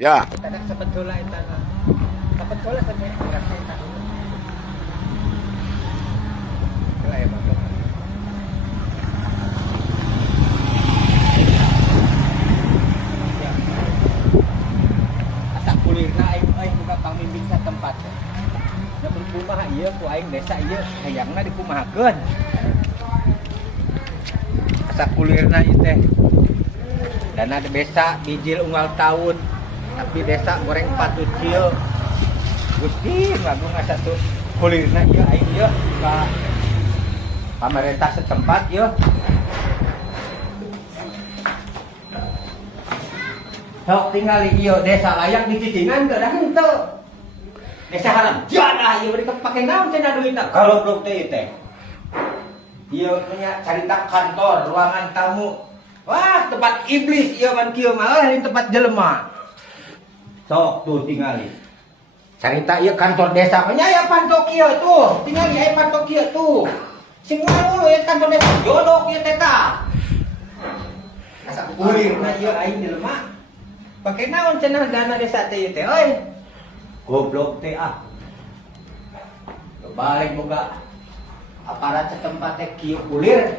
Ya. Tadak sebetulnya itu sebetulnya sebenarnya berasa itu. Kalau ya bang. Asak kulirna aing buka pamimpin sa tempat. Da berkumaha ieu ku aing desa ieu hayangna dikumahakeun. Asak kulirna ieu teh. Dana desa bijil unggal tahun. Tapi desa goreng patut kieu. Gusti ngagung asa tuh kulirna ieu aing ieu ka pamarentah setempat ieu. Sok tingali ieu desa layak dicicingan teu dah henteu. Desa haram jadah ieu bari pake naon cenah duitna goblok teh ieu teh. Ieu punya carita kantor, ruangan tamu. Wah, tempat iblis ieu man kieu mah lain tempat jelema. Sok tuh tingali. Carita ieu kantor desa mah nya aya pantok ieu tuh. Tingali aya pantok ieu tuh. Sing ngaulu ieu kantor desa jodoh ieu teh tah. Asa kulirna ieu aing jelema. Pake naon cenah dana desa teh ieu teh euy. Goblok teh ah. Balik boga aparat setempat teh kieu kulir.